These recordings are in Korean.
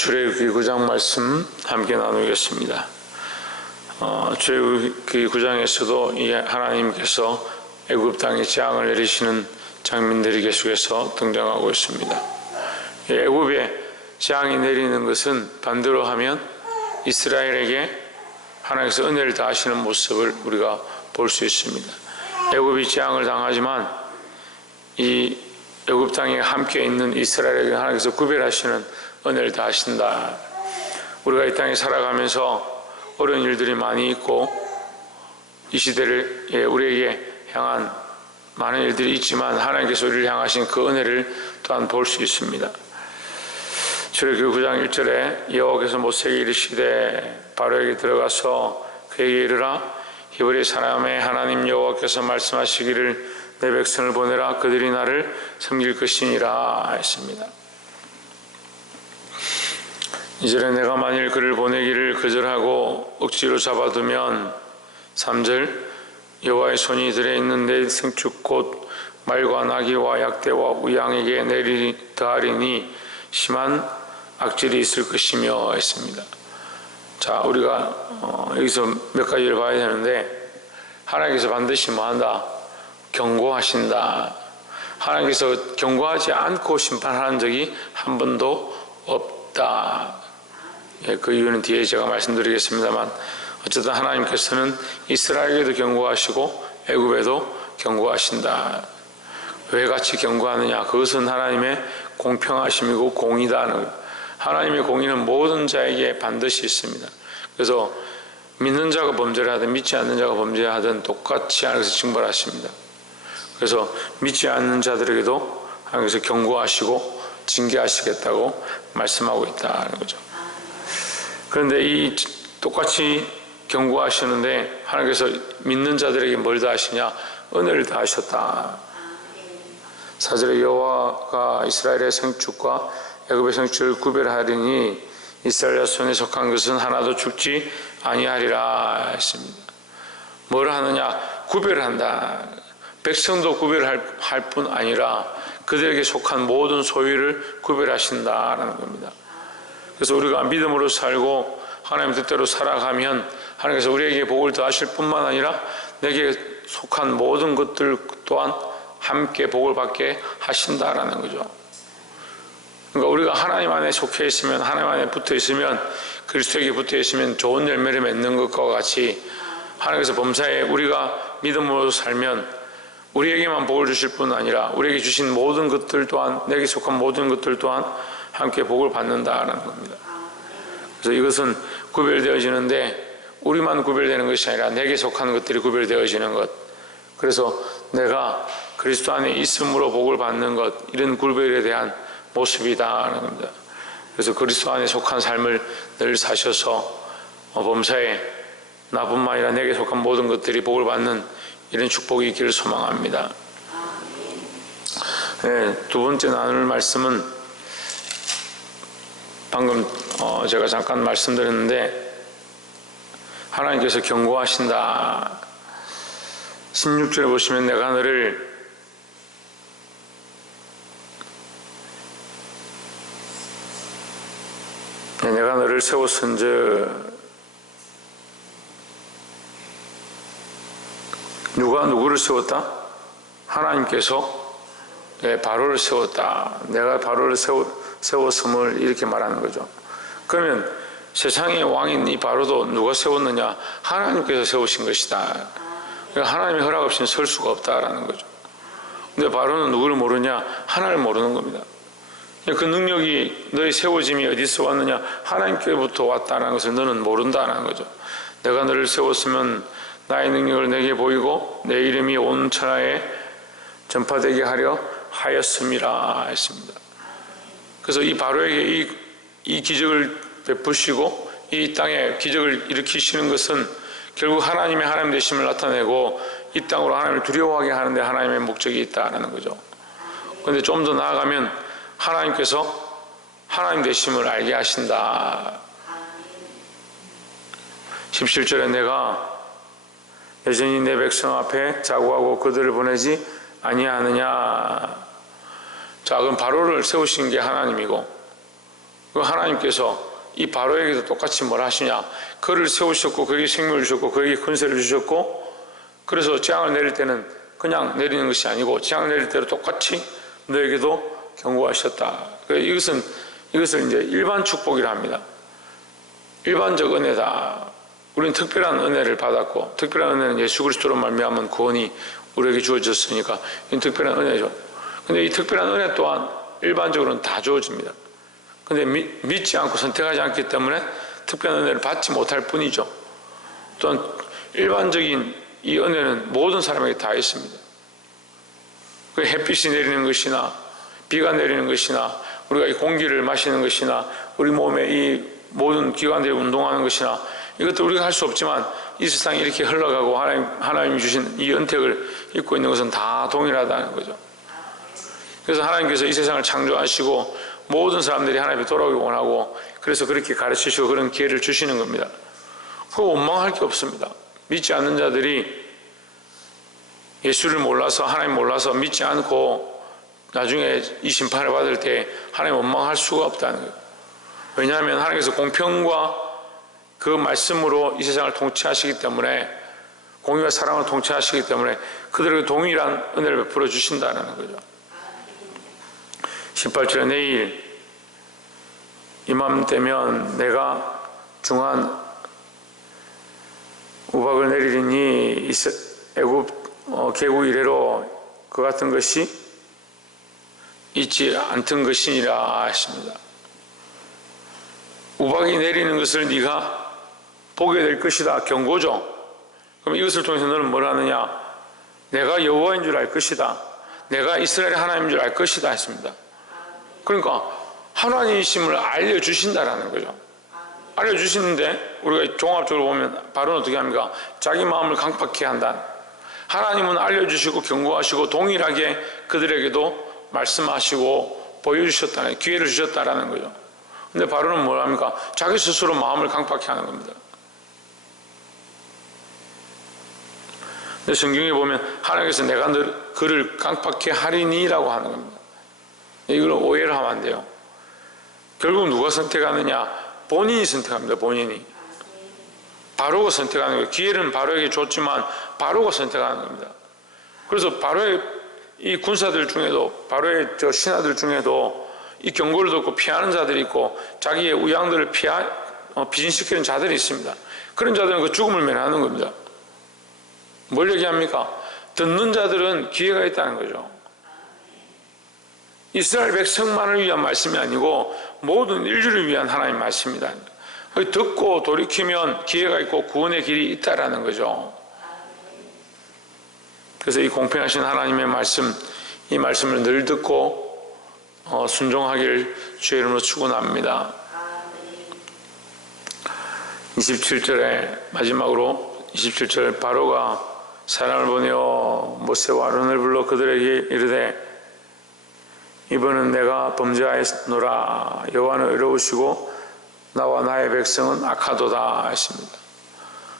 출애굽기 9장 말씀 함께 나누겠습니다. 출애굽기 9장에서도 이 하나님께서 애굽 땅에 재앙을 내리시는 장면들이 계속해서 등장하고 있습니다. 애굽에 재앙이 내리는 것은 반대로 하면 이스라엘에게 하나님께서 은혜를 다하시는 모습을 우리가 볼 수 있습니다. 애굽이 재앙을 당하지만 이 애굽 땅에 함께 있는 이스라엘에게 하나님께서 구별하시는 은혜를 다하신다. 우리가 이 땅에 살아가면서 어려운 일들이 많이 있고 이 시대를 우리에게 향한 많은 일들이 있지만 하나님께서 우리를 향하신 그 은혜를 또한 볼 수 있습니다. 출애굽기 9장 1절에 여호와께서 모세에게 이르시되 바로에게 들어가서 그에게 이르라 히브리 사람의 하나님 여호와께서 말씀하시기를 내 백성을 보내라 그들이 나를 섬길 것이니라 했습니다. 이절에 내가 만일 그를 보내기를 거절하고 억지로 잡아두면 3절 여호와의 손이 들에 있는 내 생축 곧 말과 나귀와 약대와 우양에게 더하리니 심한 악질이 있을 것이며 했습니다. 자, 우리가 여기서 몇 가지를 봐야 되는데 하나님께서 반드시 뭐한다? 경고하신다. 하나님께서 경고하지 않고 심판하는 적이 한 번도 없다. 그 이유는 뒤에 제가 말씀드리겠습니다만 어쨌든 하나님께서는 이스라엘에게도 경고하시고 애굽에도 경고하신다. 왜 같이 경고하느냐? 그것은 하나님의 공평하심이고 공의다. 하나님의 공의는 모든 자에게 반드시 있습니다. 그래서 믿는 자가 범죄를 하든 믿지 않는 자가 범죄를 하든 똑같이 하나님께서 징벌하십니다. 그래서 믿지 않는 자들에게도 하나님께서 경고하시고 징계하시겠다고 말씀하고 있다는 거죠. 그런데 이 똑같이 경고하시는데 하나님께서 믿는 자들에게 뭘 다하시냐? 은혜를 다하셨다. 4절에 여호와가 이스라엘의 생축과 애굽의 생축을 구별하리니 이스라엘 자손에 속한 것은 하나도 죽지 아니하리라 했습니다. 뭘 하느냐? 구별한다. 백성도 구별할 뿐 아니라 그들에게 속한 모든 소유를 구별하신다라는 겁니다. 그래서 우리가 믿음으로 살고 하나님 뜻대로 살아가면 하나님께서 우리에게 복을 더하실 뿐만 아니라 내게 속한 모든 것들 또한 함께 복을 받게 하신다라는 거죠. 그러니까 우리가 하나님 안에 속해 있으면 하나님 안에 붙어 있으면 그리스도에게 붙어 있으면 좋은 열매를 맺는 것과 같이 하나님께서 범사에 우리가 믿음으로 살면 우리에게만 복을 주실 뿐 아니라 우리에게 주신 모든 것들 또한 내게 속한 모든 것들 또한 함께 복을 받는다라는 겁니다. 그래서 이것은 구별되어지는데 우리만 구별되는 것이 아니라 내게 속한 것들이 구별되어지는 것. 그래서 내가 그리스도 안에 있음으로 복을 받는 것, 이런 구별에 대한 모습이다라는 겁니다. 그래서 그리스도 안에 속한 삶을 늘 사셔서 범사에 나뿐만 아니라 내게 속한 모든 것들이 복을 받는 이런 축복이 있기를 소망합니다. 네, 두 번째 나눌 말씀은 방금 제가 잠깐 말씀드렸는데 하나님께서 경고하신다. 16절에 보시면 내가 너를 세웠은즉 누가 누구를 세웠다? 하나님께서 바로를 세웠다. 내가 바로를 세웠음을 이렇게 말하는 거죠. 그러면 세상의 왕인 이 바로도 누가 세웠느냐? 하나님께서 세우신 것이다. 그러니까 하나님의 허락 없이는 설 수가 없다라는 거죠. 근데 바로는 누구를 모르냐? 하나님을 모르는 겁니다. 그 능력이 너의 세워짐이 어디서 왔느냐? 하나님께로부터 왔다는 것을 너는 모른다는 거죠. 내가 너를 세웠으면 나의 능력을 내게 보이고 내 이름이 온 천하에 전파되게 하려 하였음이라 했습니다. 그래서 이 바로에게 이 기적을 베푸시고 이 땅에 기적을 일으키시는 것은 결국 하나님의 하나님 되심을 나타내고 이 땅으로 하나님을 두려워하게 하는데 하나님의 목적이 있다는 거죠. 그런데 좀 더 나아가면 하나님께서 하나님 되심을 알게 하신다. 17절에 내가 여전히 내 백성 앞에 자고하고 그들을 보내지 아니하느냐. 자, 그럼 바로를 세우신 게 하나님이고 그 하나님께서 이 바로에게도 똑같이 뭘 하시냐? 그를 세우셨고 그에게 생명을 주셨고 그에게 권세를 주셨고, 그래서 재앙을 내릴 때는 그냥 내리는 것이 아니고 재앙을 내릴 때도 똑같이 너에게도 경고하셨다. 이것을 이제 일반 축복이라 합니다. 일반적 은혜다. 우리는 특별한 은혜를 받았고, 특별한 은혜는 예수 그리스도로 말미암은 구원이 우리에게 주어졌으니까 이건 특별한 은혜죠. 근데 이 특별한 은혜 또한 일반적으로는 다 주어집니다. 근데 믿지 않고 선택하지 않기 때문에 특별한 은혜를 받지 못할 뿐이죠. 또한 일반적인 이 은혜는 모든 사람에게 다 있습니다. 그 햇빛이 내리는 것이나 비가 내리는 것이나 우리가 이 공기를 마시는 것이나 우리 몸에 이 모든 기관들이 운동하는 것이나, 이것도 우리가 할 수 없지만 이 세상이 이렇게 흘러가고 하나님이 주신 이 은택을 입고 있는 것은 다 동일하다는 거죠. 그래서 하나님께서 이 세상을 창조하시고 모든 사람들이 하나님께 돌아오기 원하고, 그래서 그렇게 가르치시고 그런 기회를 주시는 겁니다. 그거 원망할 게 없습니다. 믿지 않는 자들이 예수를 몰라서, 하나님 몰라서 믿지 않고 나중에 이 심판을 받을 때 하나님 원망할 수가 없다는 거예요. 왜냐하면 하나님께서 공평과 그 말씀으로 이 세상을 통치하시기 때문에, 공의와 사랑을 통치하시기 때문에 그들에게 동일한 은혜를 베풀어 주신다는 거죠. 18절에 내일 이맘때면 내가 중한 우박을 내리리니 애굽 개국 이래로 그 같은 것이 있지 않던 것이니라 하십니다. 우박이 내리는 것을 네가 보게 될 것이다. 경고죠. 그럼 이것을 통해서 너는 뭘 하느냐? 내가 여호와인 줄 알 것이다. 내가 이스라엘의 하나님인 줄 알 것이다 했습니다. 그러니까 하나님이심을 알려주신다라는 거죠. 알려주시는데 우리가 종합적으로 보면 바로는 어떻게 합니까? 자기 마음을 강팍해 한다. 하나님은 알려주시고 경고하시고 동일하게 그들에게도 말씀하시고 보여주셨다는, 기회를 주셨다라는 거죠. 근데 바로는 뭘 합니까? 자기 스스로 마음을 강팍해 하는 겁니다. 근데 성경에 보면 하나님께서 내가 그를 강팍해 하리니라고 하는 겁니다. 이걸 오해를 하면 안 돼요. 결국 누가 선택하느냐? 본인이 선택합니다. 본인이. 바로가 선택하는 거예요. 기회는 바로에게 줬지만 바로가 선택하는 겁니다. 그래서 바로의 이 군사들 중에도, 바로의 저 신하들 중에도 이 경고를 듣고 피하는 자들이 있고 자기의 우양들을 비진시키는 자들이 있습니다. 그런 자들은 그 죽음을 면하는 겁니다. 뭘 얘기합니까? 듣는 자들은 기회가 있다는 거죠. 이스라엘 백성만을 위한 말씀이 아니고 모든 인류를 위한 하나님 말씀입니다. 듣고 돌이키면 기회가 있고 구원의 길이 있다라는 거죠. 그래서 이 공평하신 하나님의 말씀, 이 말씀을 늘 듣고 순종하길 주의 이름으로 축원합니다. 27절에 마지막으로 27절 바로가 사람을 보내어 모세와 아론을 불러 그들에게 이르되 이번은 내가 범죄하였노라. 여호와는 의로우시고 나와 나의 백성은 악하도다 하십니다.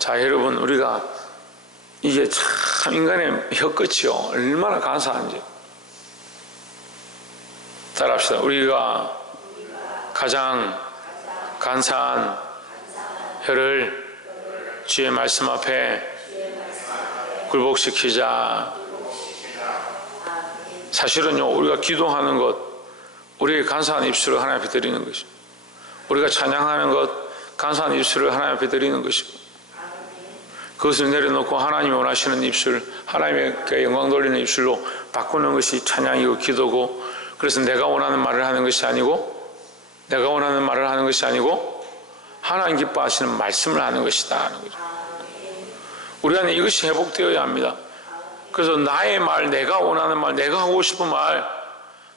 자, 여러분, 우리가 이게 참 인간의 혀끝이요 얼마나 간사한지 따라합시다. 우리가 가장 간사한 혀를 주의 말씀 앞에 굴복시키자. 사실은요, 우리가 기도하는 것, 우리의 간사한 입술을 하나님 앞에 드리는 것이고, 우리가 찬양하는 것, 간사한 입술을 하나님 앞에 드리는 것이고, 그것을 내려놓고 하나님이 원하시는 입술, 하나님께 영광 돌리는 입술로 바꾸는 것이 찬양이고 기도고, 그래서 내가 원하는 말을 하는 것이 아니고 하나님 기뻐하시는 말씀을 하는 것이다 하는 거죠. 우리 안에 이것이 회복되어야 합니다. 그래서 나의 말, 내가 원하는 말, 내가 하고 싶은 말,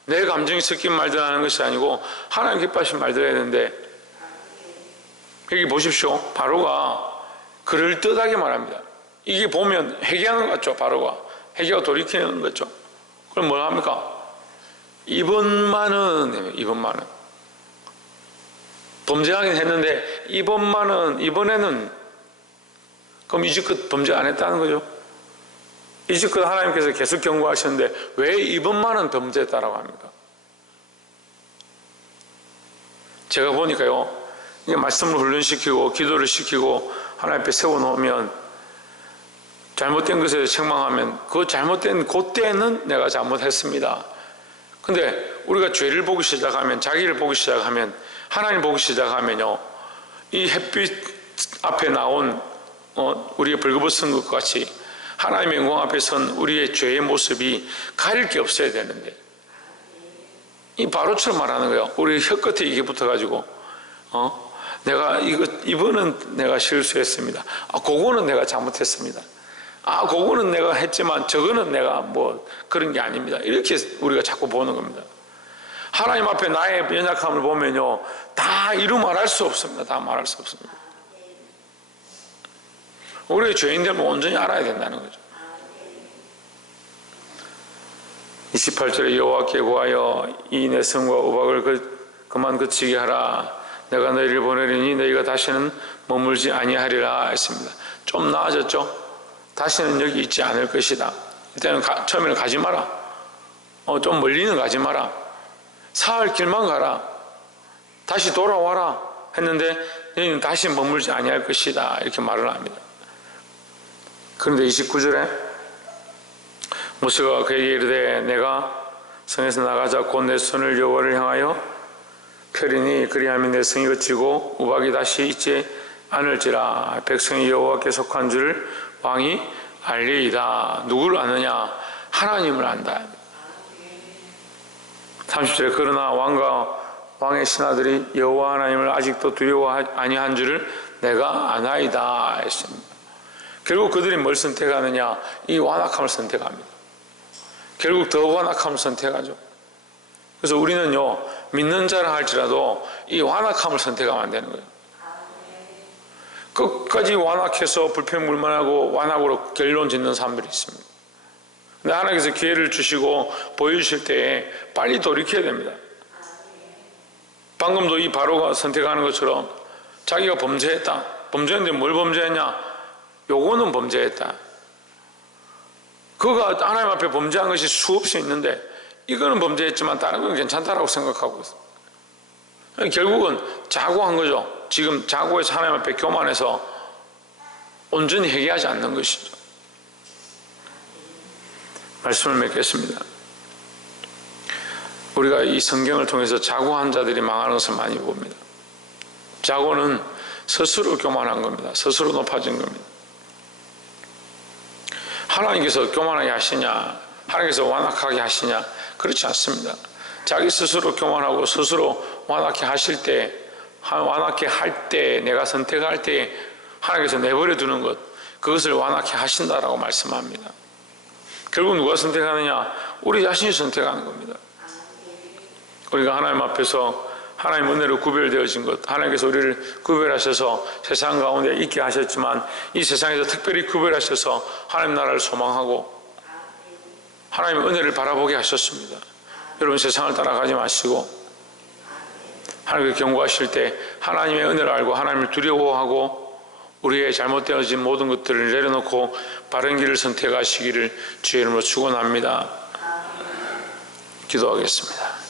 내 감정이 섞인 말들 하는 것이 아니고 하나님 기뻐하시는 말들 해야 되는데, 여기 보십시오. 바로가 그럴듯하게 말합니다. 이게 보면 회개하는 것 같죠. 바로가 회개가 돌이키는 것 같죠. 그럼 뭘 합니까? 이번만은 범죄하긴 했는데 이번에는 그럼 이제껏 범죄 안 했다는 거죠. 이제껏 하나님께서 계속 경고하셨는데 왜 이번만은 범죄했다라고 합니까? 제가 보니까요, 이게 말씀을 훈련시키고 기도를 시키고 하나님 앞에 세워놓으면 잘못된 것에 책망하면 그 잘못된 그때는 내가 잘못했습니다. 근데 우리가 죄를 보기 시작하면, 자기를 보기 시작하면, 하나님 보기 시작하면요, 이 햇빛 앞에 나온 우리의 벌거벗은 것과 같이 하나님의 영광 앞에 선 우리의 죄의 모습이 가릴 게 없어야 되는데, 이 바로처럼 말하는 거예요. 우리 혀끝에 이게 붙어가지고 내가 이거는 내가 실수했습니다. 그거는 내가 잘못했습니다. 그거는 내가 했지만 저거는 내가 뭐 그런 게 아닙니다. 이렇게 우리가 자꾸 보는 겁니다. 하나님 앞에 나의 연약함을 보면요, 다 이루 말할 수 없습니다. 다 말할 수 없습니다. 우리의 죄인됨을 온전히 알아야 된다는 거죠. 28절에 여호와께 구하여 이 내성과 우박을 그만 그치게 하라. 내가 너희를 보내리니 너희가 다시는 머물지 아니하리라 했습니다. 좀 나아졌죠? 다시는 여기 있지 않을 것이다. 이때는 처음에는 가지 마라. 좀 멀리는 가지 마라. 사흘 길만 가라. 다시 돌아와라 했는데 너희는 다시 머물지 아니할 것이다. 이렇게 말을 합니다. 그런데 29절에 모세가 그에게 이르되 내가 성에서 나가자 곧 내 손을 여호와를 향하여 펴리니 그리하면 내 성이 그치고 우박이 다시 있지 않을지라. 백성이 여호와께 속한 줄을 왕이 알리이다. 누구를 아느냐? 하나님을 안다. 30절에 그러나 왕과 왕의 신하들이 여호와 하나님을 아직도 두려워 아니한 줄을 내가 아나이다 했습니다. 결국 그들이 뭘 선택하느냐? 이 완악함을 선택합니다. 결국 더 완악함을 선택하죠. 그래서 우리는요, 믿는 자라 할지라도 이 완악함을 선택하면 안 되는 거예요. 끝까지 완악해서 불평불만하고 완악으로 결론 짓는 사람들이 있습니다. 근데 하나님께서 기회를 주시고 보여주실 때에 빨리 돌이켜야 됩니다. 방금도 이 바로가 선택하는 것처럼 자기가 범죄했다. 범죄했는데 뭘 범죄했냐? 요거는 범죄했다. 그가 하나님 앞에 범죄한 것이 수없이 있는데 이거는 범죄했지만 다른 건 괜찮다라고 생각하고 있어요. 결국은 자고한 거죠. 지금 자고해서 하나님 앞에 교만해서 온전히 회개하지 않는 것이죠. 말씀을 맺겠습니다. 우리가 이 성경을 통해서 자고한 자들이 망하는 것을 많이 봅니다. 자고는 스스로 교만한 겁니다. 스스로 높아진 겁니다. 하나님께서 교만하게 하시냐, 하나님께서 완악하게 하시냐, 그렇지 않습니다. 자기 스스로 교만하고 스스로 완악해 하실 때, 완악해 할 때, 내가 선택할 때 하나님께서 내버려 두는 것, 그것을 완악해 하신다라고 말씀합니다. 결국 누가 선택하느냐? 우리 자신이 선택하는 겁니다. 우리가 하나님 앞에서 하나님 은혜로 구별되어진 것, 하나님께서 우리를 구별하셔서 세상 가운데 있게 하셨지만 이 세상에서 특별히 구별하셔서 하나님 나라를 소망하고 하나님의 은혜를 바라보게 하셨습니다. 여러분, 세상을 따라가지 마시고 하나님께 경고하실 때 하나님의 은혜를 알고 하나님을 두려워하고 우리의 잘못되어진 모든 것들을 내려놓고 바른 길을 선택하시기를 주의 이름으로 축원합니다. 기도하겠습니다.